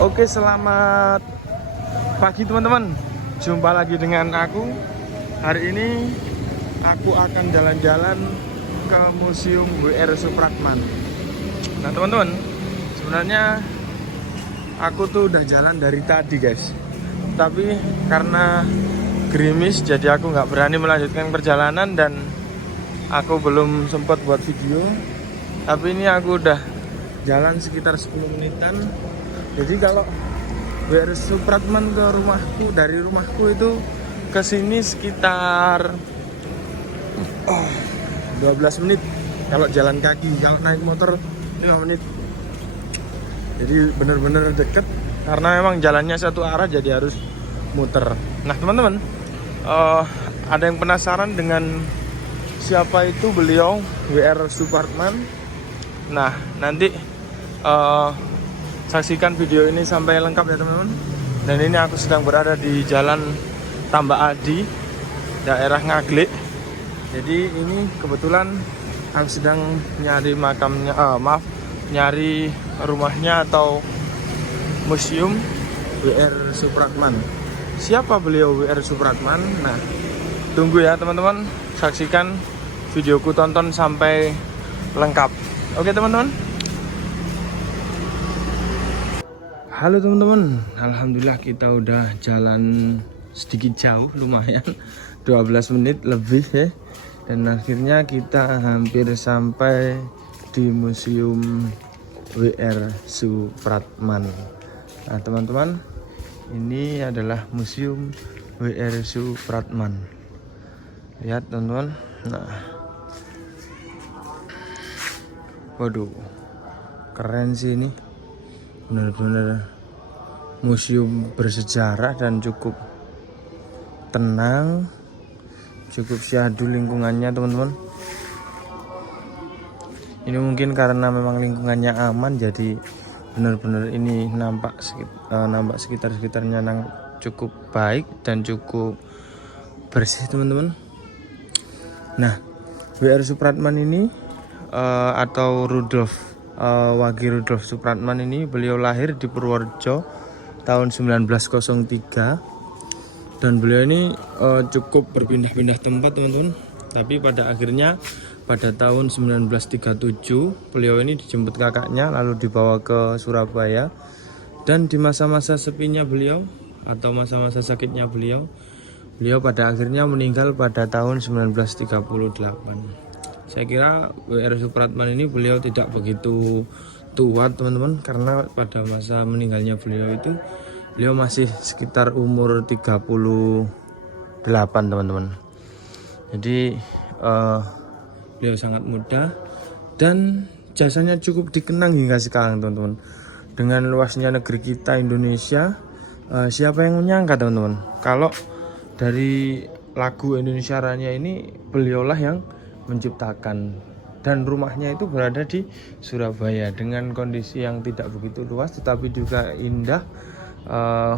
Oke, selamat pagi teman-teman. Jumpa lagi dengan aku. Hari ini aku akan jalan-jalan ke Museum WR Supratman. Nah teman-teman, sebenarnya aku tuh udah jalan dari tadi guys. Tapi karena gerimis jadi aku nggak berani melanjutkan perjalanan dan aku belum sempat buat video. Tapi ini aku udah jalan sekitar 10 menitan. Jadi kalau WR Supratman ke rumahku, dari rumahku itu ke sini sekitar 12 menit kalau jalan kaki. Kalau naik motor 5 menit. Jadi bener-bener deket karena memang jalannya satu arah jadi harus muter. Nah teman-teman, ada yang penasaran dengan siapa itu beliau WR Supratman? Nah nanti saksikan video ini sampai lengkap ya teman-teman. Dan ini aku sedang berada di Jalan Tambak Adi, daerah Ngaglik. Jadi ini kebetulan aku sedang nyari makamnya, nyari rumahnya atau museum WR Supratman. Siapa beliau WR Supratman? Nah, tunggu ya teman-teman, saksikan videoku, tonton sampai lengkap. Oke teman-teman. Halo teman-teman, alhamdulillah kita udah jalan sedikit jauh, lumayan 12 menit lebih ya. Dan akhirnya kita hampir sampai di Museum WR Supratman. Nah teman-teman, ini adalah Museum WR Supratman. Lihat teman-teman. Nah, waduh, keren sih ini. Benar-benar museum bersejarah dan cukup tenang, cukup syahdu lingkungannya teman-teman. Ini mungkin karena memang lingkungannya aman, jadi benar-benar ini nampak sekitar-sekitarnya cukup baik dan cukup bersih teman-teman. Nah, WR Supratman ini atau Wage Rudolf Supratman ini, beliau lahir di Purworejo tahun 1903 dan beliau ini cukup berpindah-pindah tempat teman-teman. Tapi pada akhirnya pada tahun 1937 beliau ini dijemput kakaknya lalu dibawa ke Surabaya. Dan di masa-masa sepinya beliau atau masa-masa sakitnya beliau pada akhirnya meninggal pada tahun 1938. Saya kira WR Supratman ini beliau tidak begitu tua teman-teman, karena pada masa meninggalnya beliau itu beliau masih sekitar umur 38 teman-teman. Jadi beliau sangat muda dan jasanya cukup dikenang hingga sekarang teman-teman. Dengan luasnya negeri kita Indonesia, siapa yang menyangka teman-teman kalau dari lagu Indonesia Raya ini beliaulah yang menciptakan, dan rumahnya itu berada di Surabaya dengan kondisi yang tidak begitu luas tetapi juga indah.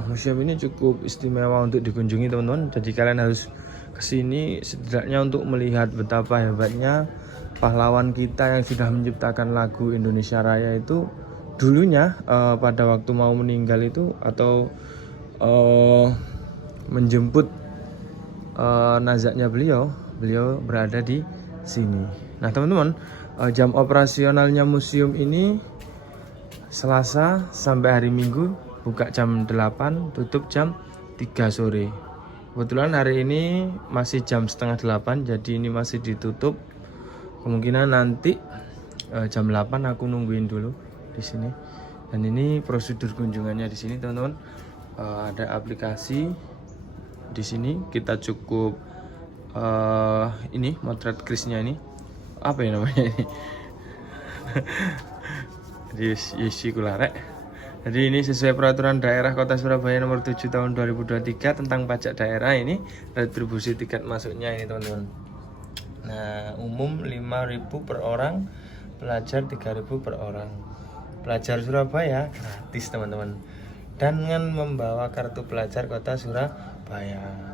Museum ini cukup istimewa untuk dikunjungi teman-teman, jadi kalian harus kesini setidaknya untuk melihat betapa hebatnya pahlawan kita yang sudah menciptakan lagu Indonesia Raya itu dulunya pada waktu mau meninggal itu atau menjemput nazaknya beliau berada di sini. Nah teman-teman, jam operasionalnya museum ini Selasa sampai hari Minggu buka jam 8, tutup jam 3 sore. Kebetulan hari ini masih jam setengah 8, jadi ini masih ditutup. Kemungkinan nanti jam 8 aku nungguin dulu di sini. Dan ini prosedur kunjungannya di sini teman-teman. Ada aplikasi di sini, kita cukup ini motret krisnya ini apa ya namanya ini Yesi Kularek. Jadi ini sesuai peraturan daerah Kota Surabaya nomor 7 tahun 2023 tentang pajak daerah, ini retribusi tiket masuknya ini teman-teman. Nah umum 5.000 per orang, pelajar 3.000 per orang. Pelajar Surabaya gratis teman-teman, dengan membawa kartu pelajar Kota Surabaya.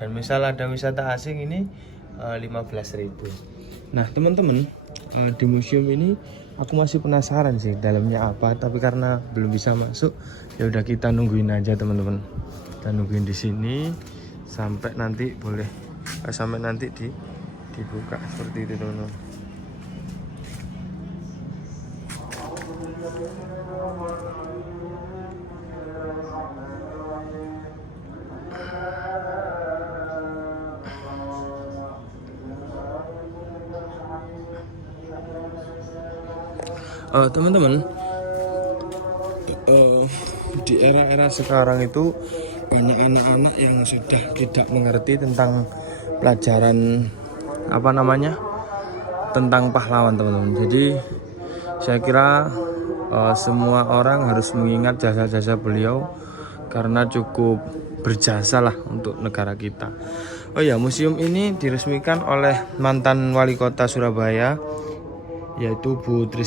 Dan misal ada wisata asing ini 15.000. Nah teman-teman, di museum ini Aku masih penasaran sih dalamnya apa, tapi karena belum bisa masuk, ya udah kita nungguin aja teman-teman. Kita nungguin di sini sampai nanti dibuka seperti itu teman-teman. Teman-teman, di era-era sekarang itu banyak anak-anak yang sudah tidak mengerti tentang pelajaran tentang pahlawan teman-teman. Jadi saya kira semua orang harus mengingat jasa-jasa beliau karena cukup berjasa lah untuk negara kita. Oh ya, museum ini diresmikan oleh mantan wali kota Surabaya, yaitu Bu Tri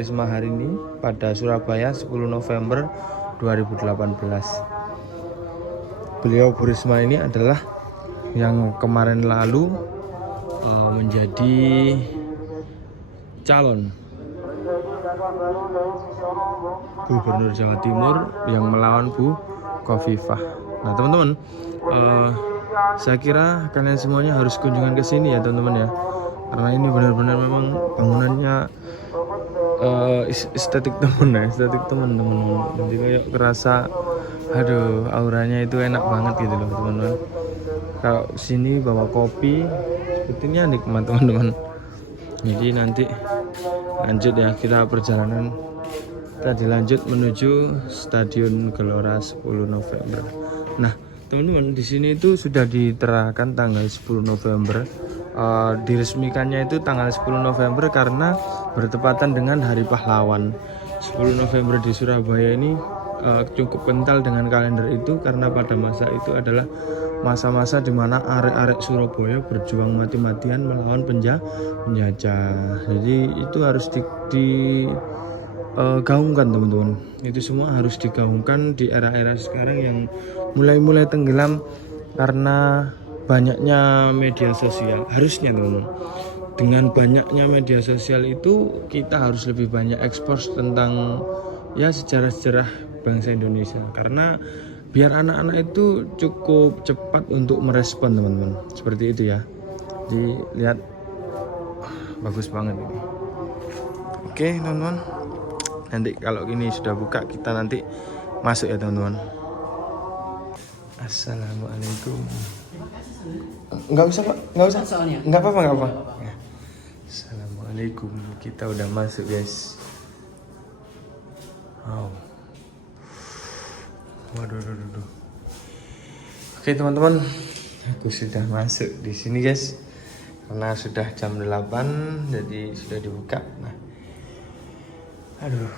Risma hari ini pada Surabaya 10 November 2018. Beliau Bu Risma ini adalah yang kemarin lalu menjadi calon Gubernur Jawa Timur yang melawan Bu Khofifah. Nah teman-teman, saya kira kalian semuanya harus kunjungan ke sini ya teman-teman ya, karena ini benar-benar memang bangunannya estetik teman-teman. Nanti kayak kerasa, aduh auranya itu enak banget gitu loh teman-teman. Kalau sini bawa kopi sepertinya nikmat teman-teman. Jadi nanti lanjut ya, kita perjalanan tadi lanjut menuju Stadion Gelora 10 November. Nah teman-teman, di sini itu sudah diterahkan tanggal 10 November. Diresmikannya itu tanggal 10 November karena bertepatan dengan Hari Pahlawan. 10 November di Surabaya ini cukup kental dengan kalender itu karena pada masa itu adalah masa-masa di mana arek-arek Surabaya berjuang mati-matian melawan penjajah. Jadi itu harus digaungkan teman-teman. Itu semua harus digaungkan di era-era sekarang yang mulai tenggelam karena banyaknya media sosial. Harusnya teman-teman, dengan banyaknya media sosial itu kita harus lebih banyak ekspos tentang ya sejarah-sejarah bangsa Indonesia, karena biar anak-anak itu cukup cepat untuk merespon teman-teman. Seperti itu ya. Dilihat bagus banget ini. Oke teman-teman, nanti kalau ini sudah buka kita nanti masuk ya teman-teman. Assalamualaikum. Nggak usah pak, nggak apa-apa. Assalamualaikum, kita udah masuk guys. Wow. Waduh. Oke teman-teman, aku sudah masuk di sini guys, karena sudah jam 8 jadi sudah dibuka. Nah, aduh,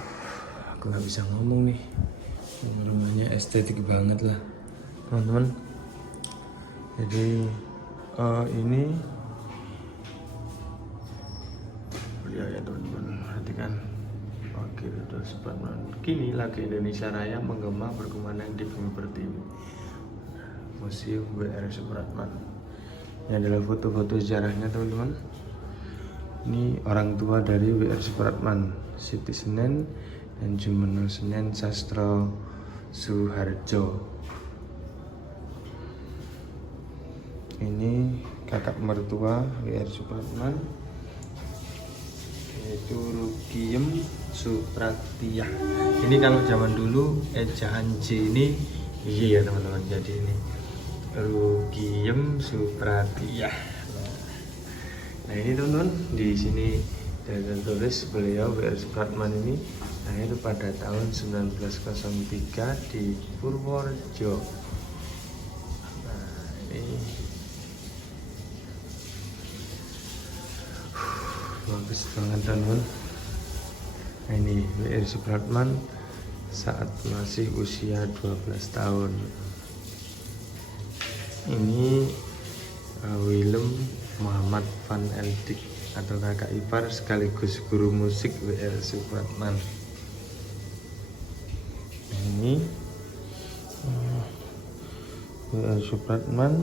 aku nggak bisa ngomong nih, rumahnya estetik banget lah teman-teman. Jadi ini ya teman-teman, perhatikan. Oke, kini lagi Indonesia Raya menggema berkumandang di Bumi Pertiwi. Museum W.R. Supratman. Ini adalah foto-foto sejarahnya teman-teman. Ini orang tua dari W.R. Supratman, Siti Senen dan Jumeneng Senen Sastro Suharjo. Ini kakak mertua W.R. Supratman, yaitu Rugiem Supratiyah. Ini kalau zaman dulu ejaan J ini Y ya teman-teman. Jadi ini Rugiem Supratiyah. Nah ini teman-teman, di sini tertulis beliau W.R. Supratman ini lahir pada tahun 1903 di Purworejo. Nah ini bagus banget teman-teman. Nah, ini W.R. Supratman saat masih usia 12 tahun. Ini Willem Muhammad van Eldik atau kakak ipar sekaligus guru musik W.R. Supratman. Ini W.R. Supratman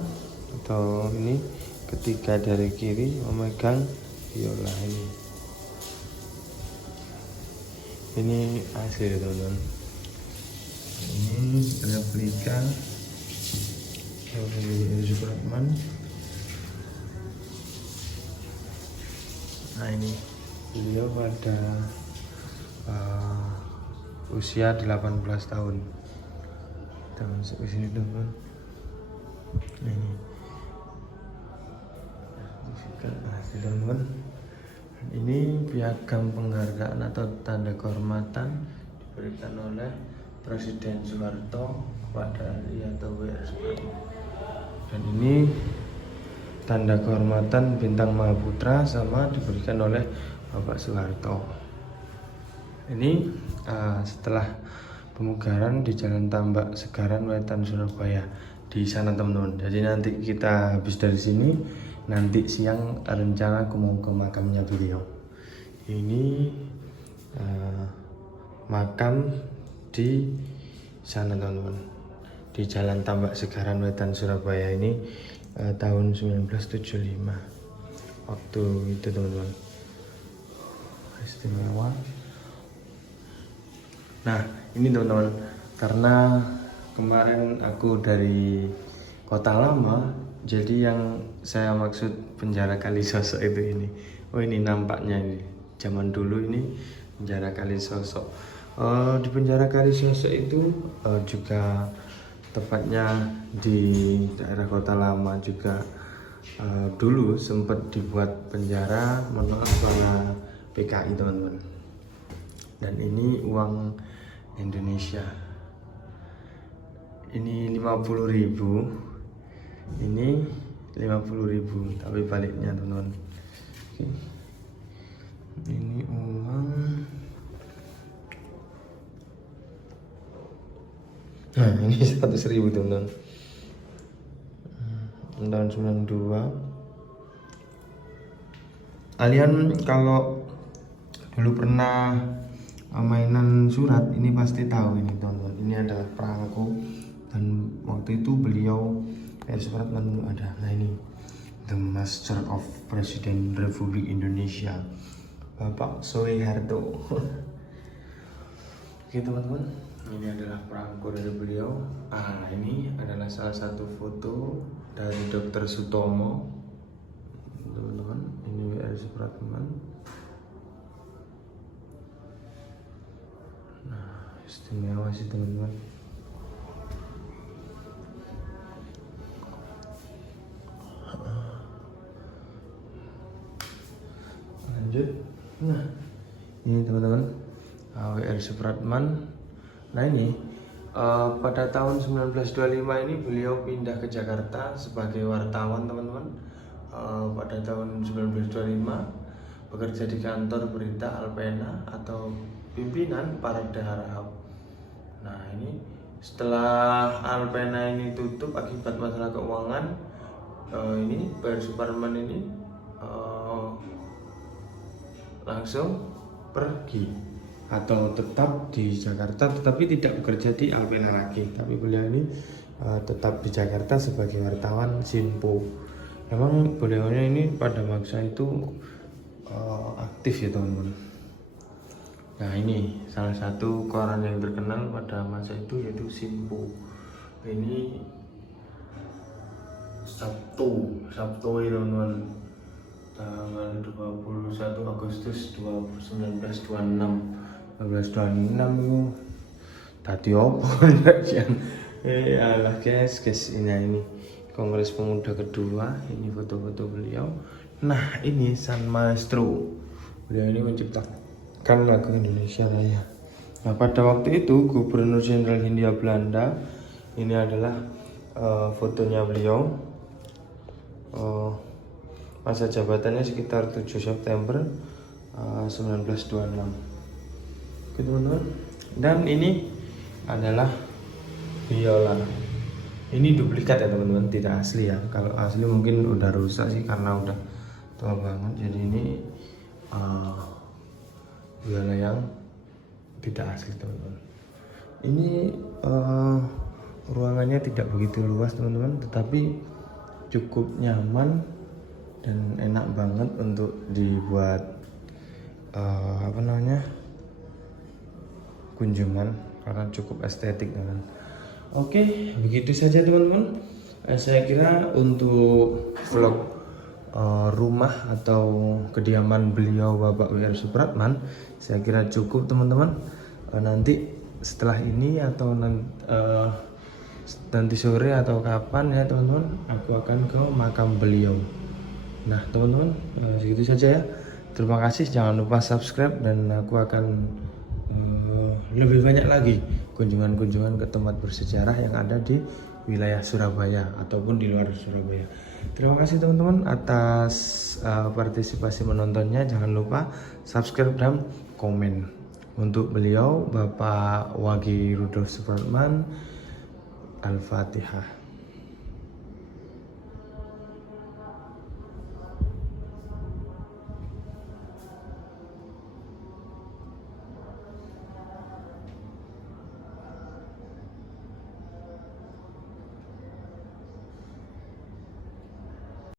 atau ini ketiga dari kiri memegang biola ini. Ini asli teman-teman. Ini replika dari Supratman. Nah ini beliau pada usia 18 tahun. Kita masuk ke sini teman-teman. Nah, ini teman-teman. Ini piagam penghargaan atau tanda kehormatan diberikan oleh Presiden Soeharto kepada RI atau WR Soekarno. Dan ini tanda kehormatan Bintang Mahaputra sama diberikan oleh Bapak Soeharto. Ini setelah pemugaran di Jalan Tambak Segaran Wetan Surabaya di sana teman-teman. Jadi nanti kita habis dari sini, nanti siang rencana aku mau ke makamnya beliau. Ini makam di sana teman-teman, di Jalan Tambak Segaran Wetan Surabaya ini tahun 1975 waktu itu teman-teman. Istimewa. Nah ini teman-teman, karena kemarin aku dari Kota Lama, jadi yang saya maksud penjara Kalisosok itu ini. Oh ini nampaknya ini zaman dulu ini penjara Kalisosok. Di penjara Kalisosok itu juga tepatnya di daerah Kota Lama juga dulu sempat dibuat penjara menolak suara PKI teman-teman. Dan ini uang Indonesia. Ini 50.000. Ini 50.000 tapi baliknya teman-teman. Oke. Ini uang. Nah ini 100.000 teman-teman. Tahun 92. Kalian kalau dulu pernah mainan surat ini pasti tahu ini teman-teman. Ini adalah perangko dan waktu itu beliau Supratman ada. Nah ini The Master of Presiden Republik Indonesia Bapak Soeharto. Oke teman-teman, ini adalah perangko dari beliau. Ini adalah salah satu foto dari Dr. Sutomo teman-teman. Ini WR Supratman. Nah istimewa sih teman-teman. Lanjut. Nah ini teman-teman, WR Supratman. Nah ini pada tahun 1925 ini beliau pindah ke Jakarta sebagai wartawan teman-teman. Pada tahun 1925 bekerja di kantor berita Alpena atau pimpinan Parada Harahap. Nah ini setelah Alpena ini tutup akibat masalah keuangan, ini WR Supratman ini langsung pergi atau tetap di Jakarta, tetapi tidak bekerja di Alpena lagi. Tapi beliau ini tetap di Jakarta sebagai wartawan Simpo. Memang beliaunya ini pada masa itu aktif ya teman-teman. Nah ini salah satu koran yang terkenal pada masa itu yaitu Simpo. Ini Sabtu ya teman-teman, tanggal 21 Agustus 1926 itu tadi opo alah guys ini Kongres Pemuda kedua. Ini foto-foto beliau. Nah ini San Maestro, beliau ini menciptakan lagu Indonesia Raya. Nah pada waktu itu Gubernur Jenderal Hindia Belanda, ini adalah fotonya beliau. Masa jabatannya sekitar 7 September 1926. Oke teman-teman. Dan ini adalah biola. Ini duplikat ya teman-teman, tidak asli ya. Kalau asli mungkin udah rusak sih karena udah tua banget. Jadi ini biola yang tidak asli teman-teman. Ini ruangannya tidak begitu luas teman-teman, tetapi cukup nyaman dan enak banget untuk dibuat kunjungan karena cukup estetik kan. Oke, begitu saja teman-teman. Saya kira untuk vlog rumah atau kediaman beliau Bapak W.R. Supratman saya kira cukup teman-teman. Nanti setelah ini atau nanti sore atau kapan ya teman-teman, aku akan ke makam beliau. Nah teman-teman, segitu saja ya. Terima kasih, jangan lupa subscribe dan aku akan lebih banyak lagi kunjungan-kunjungan ke tempat bersejarah yang ada di wilayah Surabaya ataupun di luar Surabaya. Terima kasih teman-teman atas partisipasi menontonnya. Jangan lupa subscribe dan komen. Untuk beliau Bapak Wage Rudolf Supratman, Al-Fatihah.